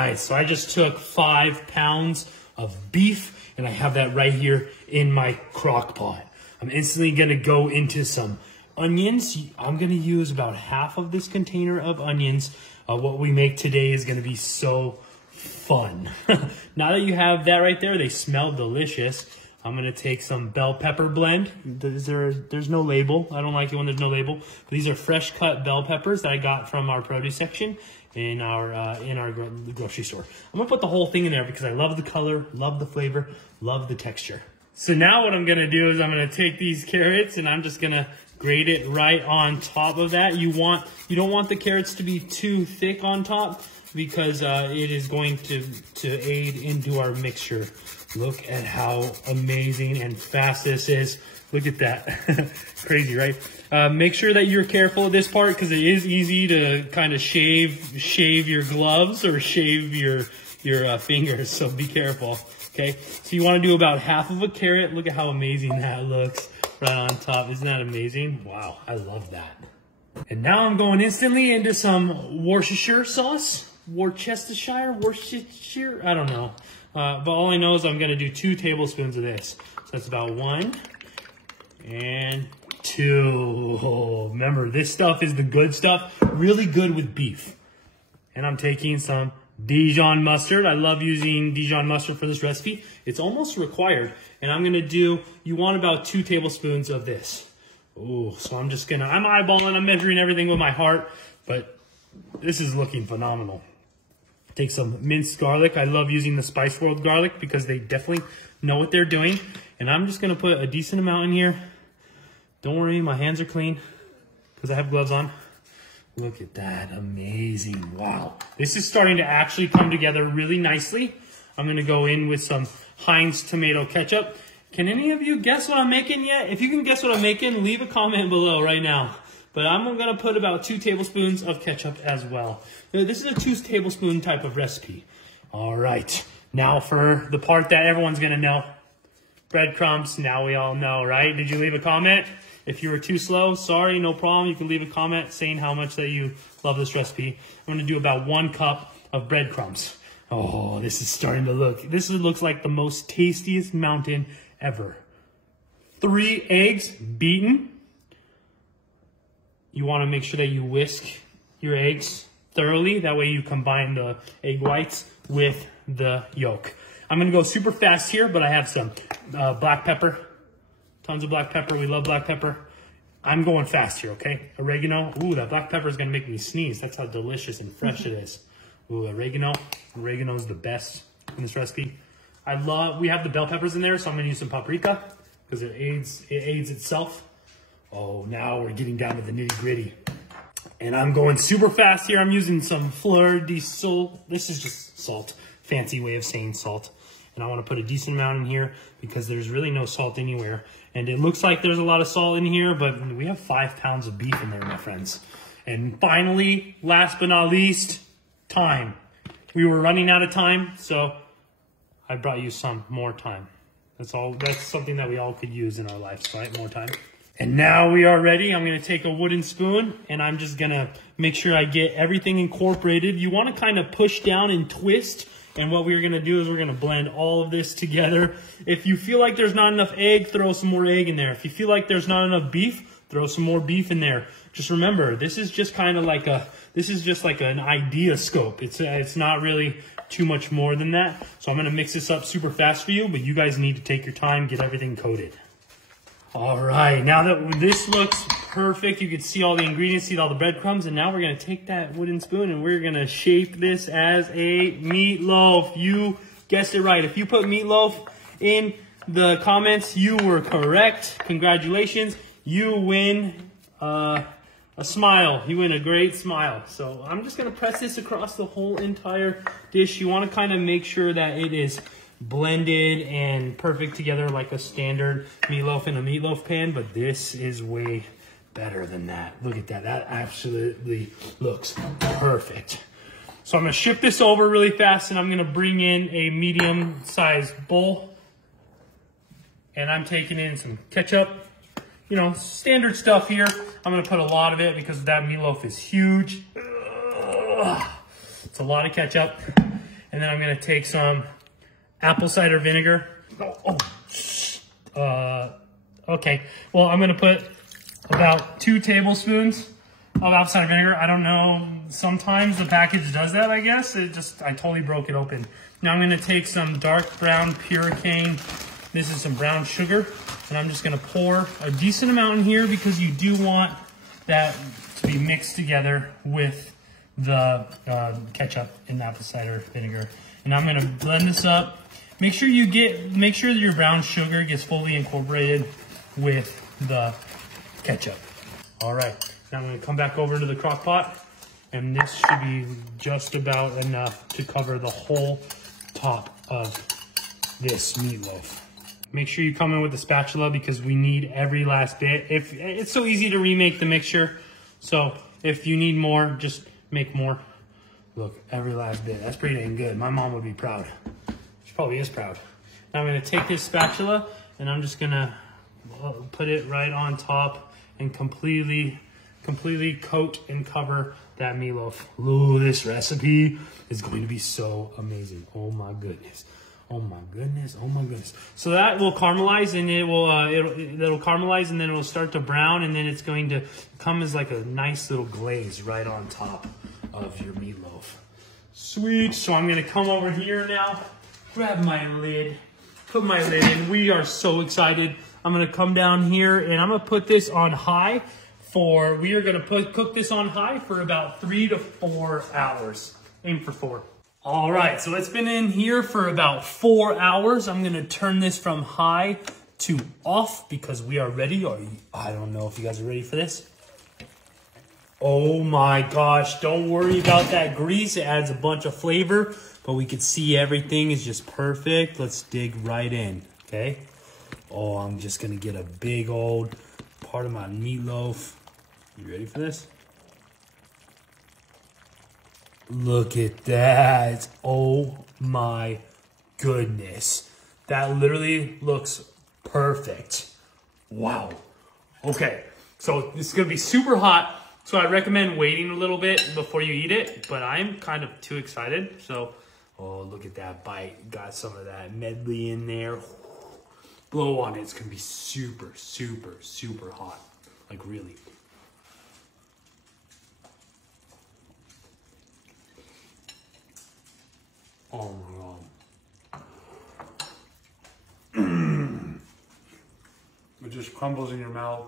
right, so I just took 5 pounds of beef and I have that right here in my crock pot. I'm instantly gonna go into some onions. I'm gonna use about half of this container of onions. What we make today is gonna be so fun. Now that you have that right there, they smell delicious. I'm gonna take some bell pepper blend. There's no label. I don't like it when there's no label. But these are fresh cut bell peppers that I got from our produce section in our grocery store. I'm gonna put the whole thing in there because I love the color, love the flavor, love the texture. So now what I'm gonna do is I'm gonna take these carrots and I'm just gonna grate it right on top of that. You don't want the carrots to be too thick on top because it is going to aid into our mixture. Look at how amazing and fast this is. Look at that. Crazy, right? Make sure that you're careful of this part because it is easy to kind of shave your gloves or shave your fingers. So be careful, okay? So you want to do about half of a carrot. Look at how amazing that looks right on top. Isn't that amazing? Wow, I love that. And now I'm going instantly into some Worcestershire sauce. Worcestershire, I don't know. But all I know is I'm gonna do 2 tablespoons of this. So that's about 1 and 2. Oh, remember, this stuff is the good stuff. Really good with beef. And I'm taking some Dijon mustard. I love using Dijon mustard for this recipe. It's almost required. And I'm gonna do, you want about 2 tablespoons of this. Oh, so I'm eyeballing, I'm measuring everything with my heart, but this is looking phenomenal. Take some minced garlic. I love using the Spice World garlic because they definitely know what they're doing. And I'm just gonna put a decent amount in here. Don't worry, my hands are clean because I have gloves on. Look at that, amazing, wow. This is starting to actually come together really nicely. I'm gonna go in with some Heinz tomato ketchup. Can any of you guess what I'm making yet? If you can guess what I'm making, leave a comment below right now. But I'm gonna put about 2 tablespoons of ketchup as well. This is a 2 tablespoon type of recipe. All right, now for the part that everyone's gonna know. Breadcrumbs, now we all know, right? Did you leave a comment? If you were too slow, sorry, no problem. You can leave a comment saying how much that you love this recipe. I'm gonna do about 1 cup of breadcrumbs. Oh, this is starting to looks like the most tastiest mountain ever. 3 eggs beaten. You want to make sure that you whisk your eggs thoroughly. That way you combine the egg whites with the yolk. I'm going to go super fast here, but I have some black pepper. Tons of black pepper. We love black pepper. I'm going fast here, okay? Oregano. Ooh, that black pepper is going to make me sneeze. That's how delicious and fresh it is. Ooh, oregano. Oregano is the best in this recipe. We have the bell peppers in there, so I'm going to use some paprika because it aids itself. Oh, now we're getting down to the nitty gritty. And I'm going super fast here. I'm using some fleur de sel. This is just salt. Fancy way of saying salt. And I want to put a decent amount in here because there's really no salt anywhere. And it looks like there's a lot of salt in here, but we have 5 pounds of beef in there, my friends. And finally, last but not least, time. We were running out of time, so I brought you some more time. That's something that we all could use in our lives, right? More time. And now we are ready. I'm going to take a wooden spoon and I'm just going to make sure I get everything incorporated. You want to kind of push down and twist. And what we're going to do is we're going to blend all of this together. If you feel like there's not enough egg, throw some more egg in there. If you feel like there's not enough beef, throw some more beef in there. Just remember, this is just kind of like an idea scope. It's not really too much more than that. So I'm going to mix this up super fast for you, but you guys need to take your time, get everything coated. All right, now that this looks perfect, you can see all the ingredients, see all the breadcrumbs, and now we're gonna take that wooden spoon and we're gonna shape this as a meatloaf. You guessed it right. If you put meatloaf in the comments, you were correct. Congratulations, you win a smile. You win a great smile. So I'm just gonna press this across the whole entire dish. You wanna kind of make sure that it is blended and perfect together like a standard meatloaf in a meatloaf pan, but this is way better than that. Look at that. That absolutely looks perfect. So I'm going to shift this over really fast and I'm going to bring in a medium-sized bowl. And I'm taking in some ketchup. You know, standard stuff here. I'm going to put a lot of it because that meatloaf is huge. It's a lot of ketchup. And then I'm gonna take some apple cider vinegar. Okay, well, I'm gonna put about 2 tablespoons of apple cider vinegar. I don't know, sometimes the package does that, I guess. I totally broke it open. Now I'm gonna take some dark brown puricane. This is some brown sugar, and I'm just gonna pour a decent amount in here because you do want that to be mixed together with the ketchup and apple cider vinegar. And I'm gonna blend this up. Make sure that your brown sugar gets fully incorporated with the ketchup. All right, now I'm gonna come back over to the crock pot, and this should be just about enough to cover the whole top of this meatloaf. Make sure you come in with the spatula because we need every last bit. It's so easy to remake the mixture, so if you need more, just make more. Look, every last bit. That's pretty dang good. My mom would be proud. She probably is proud. Now I'm gonna take this spatula and I'm just gonna put it right on top and completely coat and cover that meatloaf. Ooh, this recipe is going to be so amazing. Oh my goodness. Oh my goodness. Oh my goodness. So that will caramelize, and it'll caramelize, and then it'll start to brown, and then it's going to come as like a nice little glaze right on top of your meatloaf. Sweet. So I'm going to come over here now, grab my lid, put my lid in. We are so excited. I'm going to come down here and I'm going to put this on high we are going to cook this on high for about 3 to 4 hours. Aim for 4. All right, so it's been in here for about 4 hours. I'm going to turn this from high to off because we are ready. I don't know if you guys are ready for this. Oh my gosh, don't worry about that grease. It adds a bunch of flavor, but we can see everything is just perfect. Let's dig right in, okay? Oh, I'm just gonna get a big old part of my meatloaf. You ready for this? Look at that. Oh my goodness. That literally looks perfect. Wow. Okay, so this is gonna be super hot. So I recommend waiting a little bit before you eat it, but I'm kind of too excited. So, oh, look at that bite. Got some of that medley in there. Blow on it. It's gonna be super, super, super hot. Like really. Oh my God. It just crumbles in your mouth.